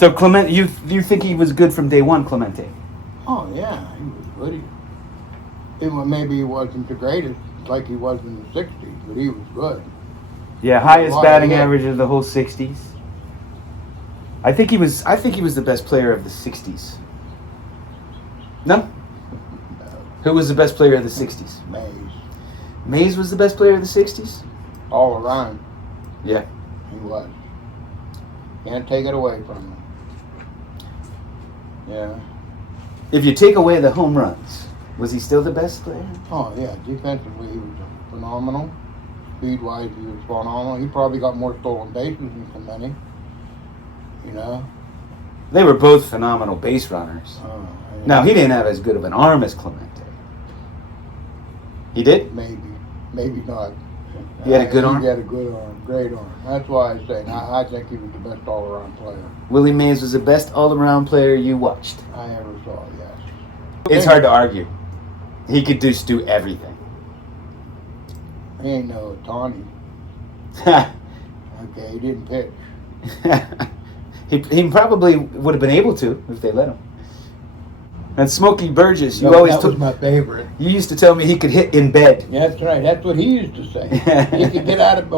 So Clemente, you think he was good from day one, Clemente? Oh yeah, he was good. Maybe he wasn't the greatest like he was in the '60s, but he was good. Yeah, highest batting average of the whole '60s. I think he was the best player of the '60s. No? Who was the best player of the '60s? Mays. Mays was the best player of the '60s? All around. Yeah. He was. Can't take it away from him. Yeah. If you take away the home runs, was he still the best player? Oh, yeah. Defensively, he was phenomenal. Speed-wise, he was phenomenal. He probably got more stolen bases than Clemente. You know? They were both phenomenal base runners. Now, he didn't have as good of an arm as Clemente. He did? Maybe not. He had a good arm? He had a good arm. Great arm. That's why I say I think he was the best all-around player. Willie Mays was the best all-around player you watched. I ever saw, yes. It's hard to argue. He could just do everything. He ain't no Tawny. Okay, he didn't pitch. he probably would have been able to if they let him. And Smokey Burgess, that was my favorite. You used to tell me he could hit in bed. Yeah, that's right. That's what he used to say. He could get out of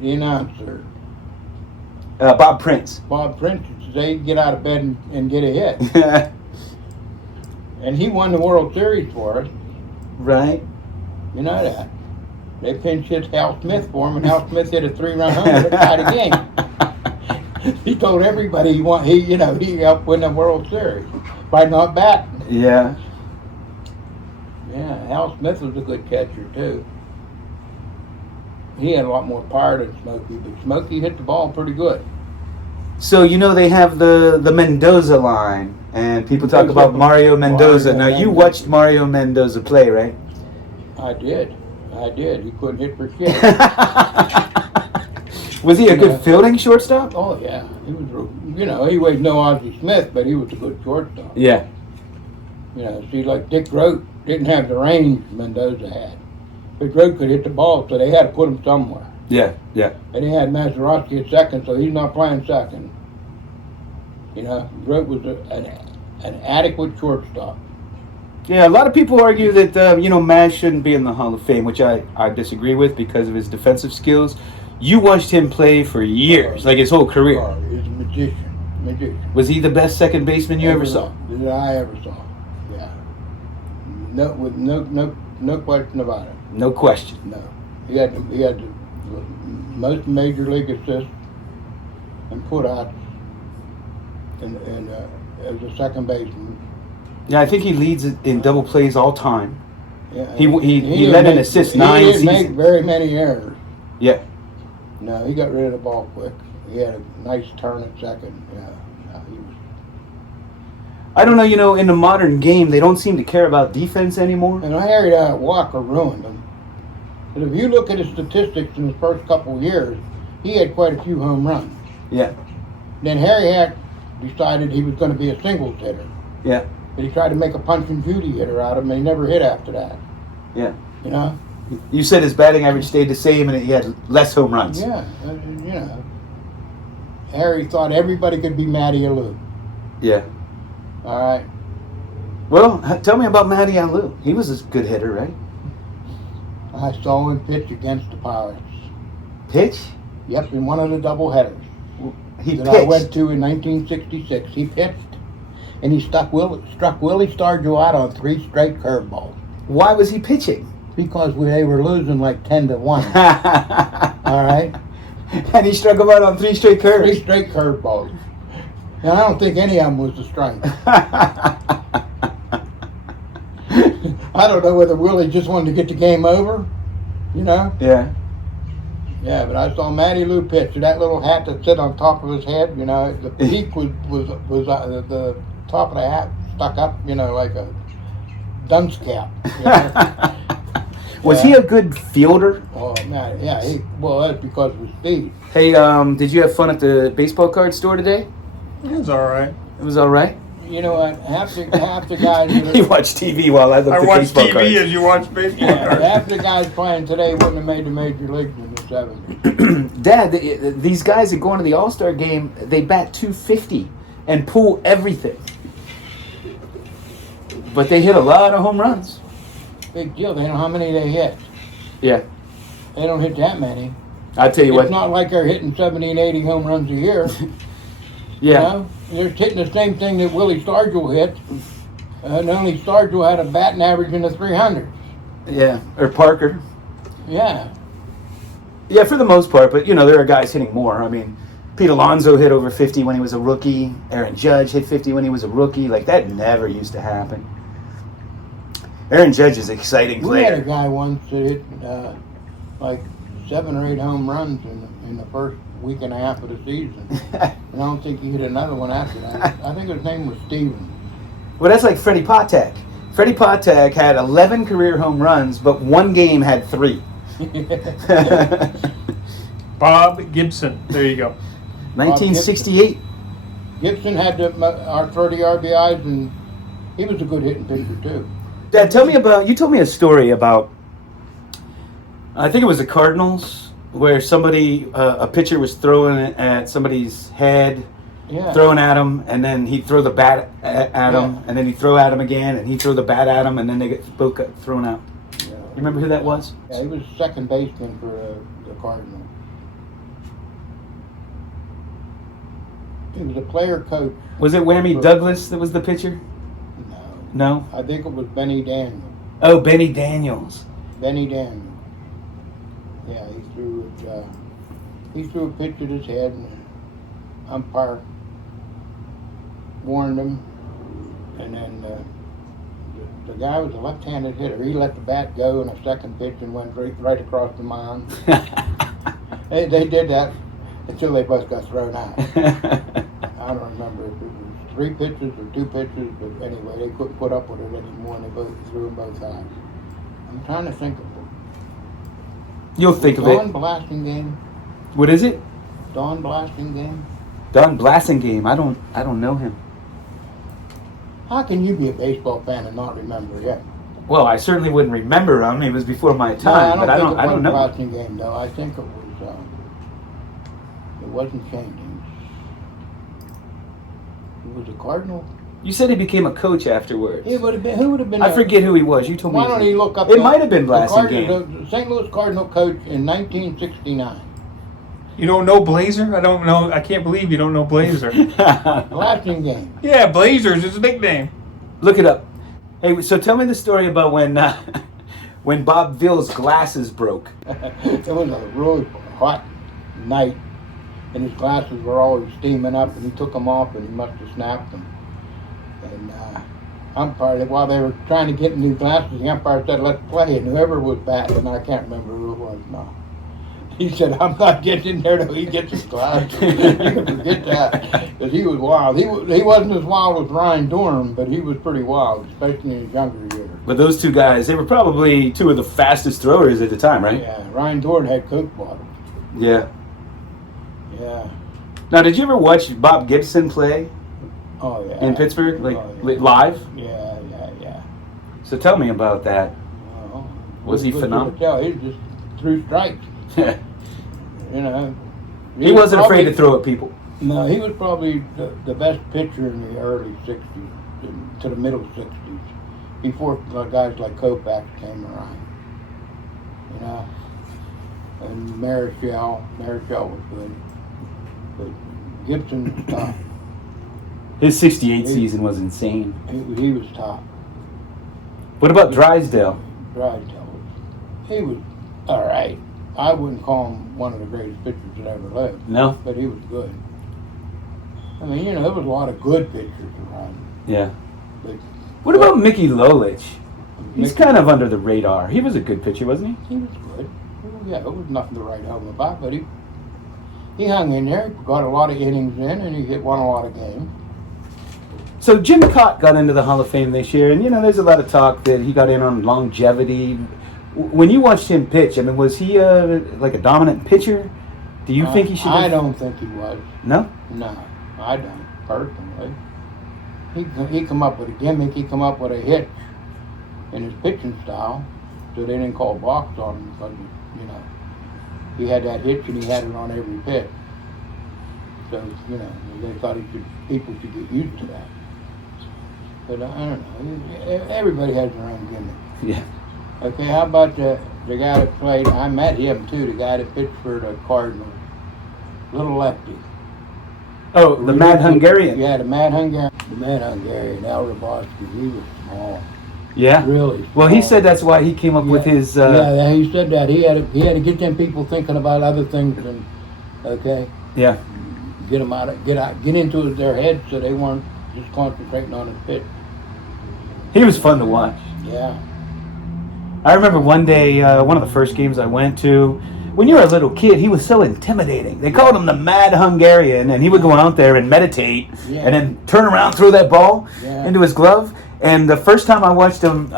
the announcer. Bob Prince. Bob Prince used to say he'd get out of bed and get a hit. And he won the World Series for us. Right. You know that. They pinch hit Hal Smith for him, and Hal Smith hit a 3-run homer to tie the game. He told everybody he helped win the World Series by not batting. Yeah. Yeah, Hal Smith was a good catcher too. He had a lot more power than Smokey, but Smokey hit the ball pretty good. So they have the Mendoza line, and people talk about Mario Mendoza. Now you watched Mario Mendoza play, right? I did. He couldn't hit for shit. Was he a good fielding shortstop? Oh yeah, he was. He was no Ozzie Smith, but he was a good shortstop. Yeah. See, like Dick Grote didn't have the range Mendoza had. Dick Grote could hit the ball, so they had to put him somewhere. Yeah. And he had Mazeroski at second, so he's not playing second. Grote was an adequate shortstop. Yeah, a lot of people argue that Maz shouldn't be in the Hall of Fame, which I disagree with because of his defensive skills. You watched him play for years, like his whole career. He's a magician. Was he the best second baseman you ever saw? That I ever saw. Yeah. No question about it. No question. No. He had the most major league assists and putouts and as a second baseman. Yeah, I think he leads in double plays all time. Yeah. He led an assist 9 seasons. He didn't make very many errors. Yeah. No, he got rid of the ball quick. He had a nice turn at second. Yeah. He was. I don't know, in the modern game, they don't seem to care about defense anymore. And Harry Walker ruined him. But if you look at his statistics in his first couple of years, he had quite a few home runs. Yeah. Then Harry Hack decided he was going to be a singles hitter. Yeah. But he tried to make a Punch and Judy hitter out of him, and he never hit after that. Yeah. You You said his batting average stayed the same and he had less home runs. Yeah, Harry thought everybody could be Matty Alou. Yeah. All right. Well, tell me about Matty Alou. He was a good hitter, right? I saw him pitch against the Pirates. Pitch? Yep, in one of the doubleheaders He that pitched. I went to in 1966. He pitched, and he struck Willie Stargell out on 3 straight curveballs. Why was he pitching? Because they were losing like 10-1. All right? And he struck him out on 3 straight curves. 3 straight curveballs. And I don't think any of them was a strike. I don't know whether Willie just wanted to get the game over, Yeah. Yeah, but I saw Matty Lou pitch. That little hat that sit on top of his head, the peak was the top of the hat stuck up, like a dunce cap. Was he a good fielder? Oh man, yeah. That's because of his speed. Hey, did you have fun at the baseball card store today? It was all right. It was all right. You know what? Half the guys. You watch TV while I look at watch baseball TV cards. as you watch baseball Yeah, cards. half the guys playing today wouldn't have made the major leagues in the 70s. Dad, these guys that go into the All-Star game, they bat .250 and pull everything. But they hit a lot of home runs. Big deal. They know how many they hit. Yeah. They don't hit that many. I'll tell you It's what. not like they're hitting 70 and 80 home runs a year. Yeah. You know? They're hitting the same thing that Willie Stargell hit. And only Stargell had a batting average in the 300s. Yeah. Or Parker. Yeah. Yeah, for the most part. But, there are guys hitting more. I mean, Pete Alonso hit over 50 when he was a rookie. Aaron Judge hit 50 when he was a rookie. Like, that never used to happen. Aaron Judge is an exciting We had a player. guy once that hit like 7 or 8 home runs in the first week and a half of the season. And I don't think he hit another one after that. I think his name was Steven. Well, that's like Freddie Patek. Freddie Patek had 11 career home runs, but one game had 3. Bob Gibson. There you go. 1968. Gibson had our 30 RBIs, and he was a good hitting pitcher too. Dad, you told me a story about, I think it was the Cardinals, where a pitcher was throwing it at somebody's head, Yeah. throwing at him, and then he'd throw the bat at him, and then he'd throw at him again, and he'd throw the bat at him, and then they both got thrown out. Yeah. You remember who that was? Yeah, he was second baseman for the Cardinals. He was a player coach. Was it Whammy Douglas that was the pitcher? No, No? I think it was Benny Daniel. Oh, Benny Daniels. Benny Daniel. Yeah, he threw a pitch at his head, and the umpire warned him. And then the guy was a left-handed hitter. He let the bat go in a second pitch and went right across the mound. They did that until they both got thrown out. I don't remember if it was 3 pitches or 2 pitches, but anyway, they couldn't put up with it anymore, and they both threw them both out. I'm trying to think of it. You'll think of Don it. Blasingame. What is it? Don Blasingame. Don Blasingame. I don't know him. How can you be a baseball fan and not remember him? Well, I certainly wouldn't remember him. It was before my time, but I don't know. Blasingame, though. I think it wasn't Shane. It was a Cardinal. You said he became a coach afterwards. It would have been. Who would have been? I forget who he was. You told me. Why don't you look up? It might have been Blasingame. The St. Louis Cardinal coach in 1969. You don't know Blazer? I don't know. I can't believe you don't know Blazer. Blasingame. Yeah, Blazer's his nickname. Look it up. Hey, so tell me the story about when Bob Ville's glasses broke. It was a really hot night, and his glasses were always steaming up, and he took them off, and he must have snapped them. And umpire, while they were trying to get new glasses, the umpire said, "Let's play." And whoever was batting, I can't remember who it was now. He said, "I'm not getting in there till he gets his glasses." You can forget that, because he was wild. He wasn't as wild as Ryan Durham, but he was pretty wild, especially in his younger years. But those two guys, they were probably 2 of the fastest throwers at the time, right? Yeah, Ryan Durham had Coke bottles. Yeah. Yeah. Now, did you ever watch Bob Gibson play Oh yeah. in Pittsburgh, yeah. live? Yeah. So tell me about that. Well, Was he phenomenal? He just threw strikes. You know. He wasn't afraid to throw at people. No, he was probably the best pitcher in the early 60s to the middle 60s, before guys like Kopach came around. You know. And Marichal was good. But Gibson was top. His 68 season was insane. He was top. What about Drysdale? He was all right. I wouldn't call him one of the greatest pitchers that ever lived. No? But he was good. I mean, you know, there was a lot of good pitchers around. Yeah. But What about Mickey Lolich? He's Mickey- kind of under the radar. He was a good pitcher, wasn't He was good. Yeah, there was nothing to write home about, but he hung in there, got a lot of innings in, and he won a lot of games. he? So Jim Cott got into the Hall of Fame this year, and there's a lot of talk that he got in on longevity. When you watched him pitch, I mean, was he like a dominant pitcher? Do you think he should? I don't think he was. No. No, I don't personally. He come up with a gimmick. He come up with a hitch in his pitching style, so they didn't call balks on him because he had that hitch and he had it on every pitch. So they thought people should get used to that. But I don't know. Everybody has their own gimmick. Yeah. Okay, how about the guy that played? I met him too. The guy that pitched for the Cardinals, little lefty. Oh, the Mad Hungarian. Yeah, the Mad Hungarian. The Mad Hungarian, Al Rabosky. He was small. Yeah. Really small. Well, he said that's why he came up with his. Yeah, he said that he had to get them people thinking about other things and Yeah. get them get into their heads so they weren't just concentrating on the pitch. He was fun to watch. Yeah. I remember one day, one of the first games I went to, when you were a little kid, he was so intimidating. They called him the Mad Hungarian, and he would go out there and meditate, and then turn around, throw that ball into his glove. And the first time I watched him,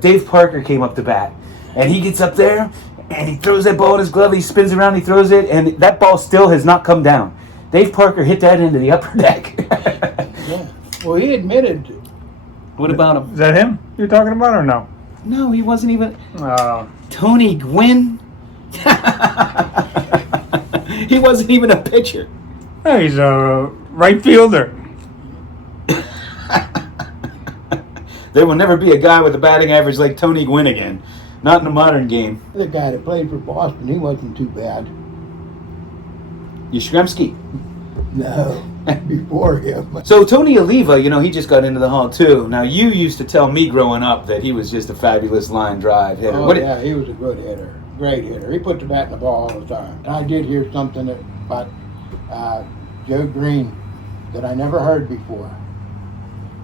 Dave Parker came up to bat, and he gets up there, and he throws that ball in his glove, he spins around, he throws it, and that ball still has not come down. Dave Parker hit that into the upper deck. Yeah. Well, he admitted. What about him? Is that him you're talking about or no? No, he wasn't even. Tony Gwynn? He wasn't even a pitcher. Hey, he's a right fielder. There will never be a guy with a batting average like Tony Gwynn again. Not in the modern game. The guy that played for Boston, he wasn't too bad. Yastrzemski. No, before him. So Tony Oliva, he just got into the Hall too. Now you used to tell me growing up that he was just a fabulous line drive hitter. Oh, yeah, he was a good hitter. Great hitter. He put the bat in the ball all the time. And I did hear something about Joe Green that I never heard before.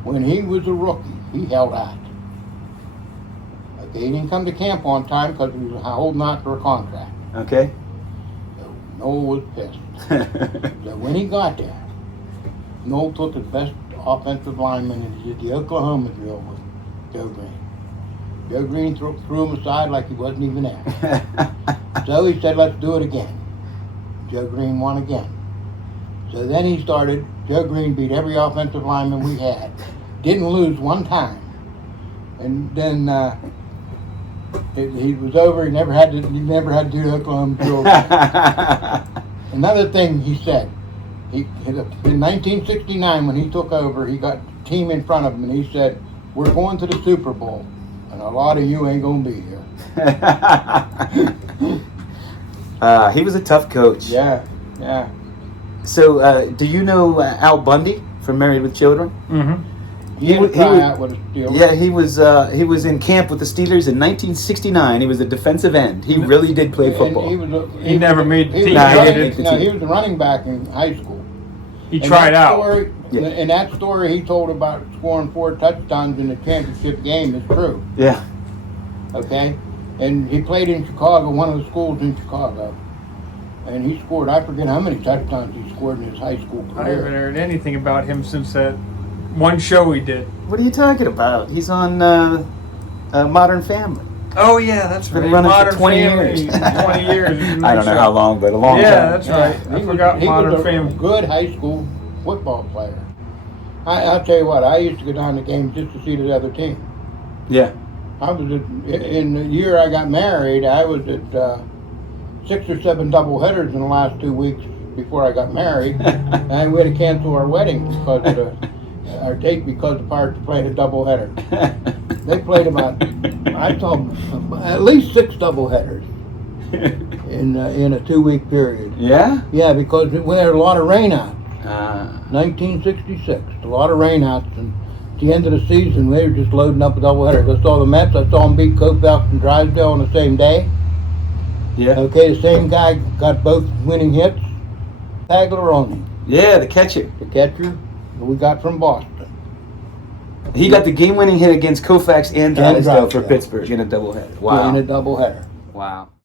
When he was a rookie, he held out. Okay, he didn't come to camp on time because he was holding out for a contract. Okay. So Noel was pissed. So when he got there, Noel took his best offensive lineman and did the Oklahoma drill with Joe Green. Joe Green threw him aside like he wasn't even there. So he said, let's do it again. Joe Green won again. So then he started. Joe Green beat every offensive lineman we had. Didn't lose one time. And then he was over. He never had to do the Oklahoma drill. Another thing he said, in 1969 when he took over, he got the team in front of him and he said, we're going to the Super Bowl and a lot of you ain't going to be here. He was a tough coach. Yeah. So do you know Al Bundy from Married with Children? Mm-hmm. He was out with a Steelers. Yeah, he was in camp with the Steelers in 1969. He was a defensive end. He really did play football. He never made the team. He was a running back in high school. He tried out. And that story he told about scoring 4 touchdowns in the championship game is true. Yeah. Okay? And he played in Chicago, one of the schools in Chicago. And he scored, I forget how many touchdowns he scored in his high school career. I haven't heard anything about him since that one show he did. What are you talking about? He's on Modern Family. Oh yeah, that's Been right. running Modern for 20 Family. years. 20 years. I don't know how long, but a long time. Yeah, that's right. I forgot Modern He was a Family. good high school football player. I'll tell you what, I used to go down to games just to see the other team. Yeah. I was in the year I got married, I was at 6 or 7 doubleheaders in the last 2 weeks before I got married. And we had to cancel our wedding because of our date because the Pirates played a doubleheader. They played I saw at least 6 doubleheaders in a 2-week period. Yeah? Yeah, because we had a lot of rainouts. 1966, a lot of rainouts, and at the end of the season, they were just loading up with doubleheaders. I saw the Mets. I saw them beat Koufax and Drysdale on the same day. Yeah. Okay, the same guy got both winning hits. Pagliarone, Yeah, the catcher. the catcher, we got from Boston. He got the game-winning hit against Koufax and Drysdale for Drysdale. Pittsburgh in a doubleheader. Wow. In a doubleheader. Wow.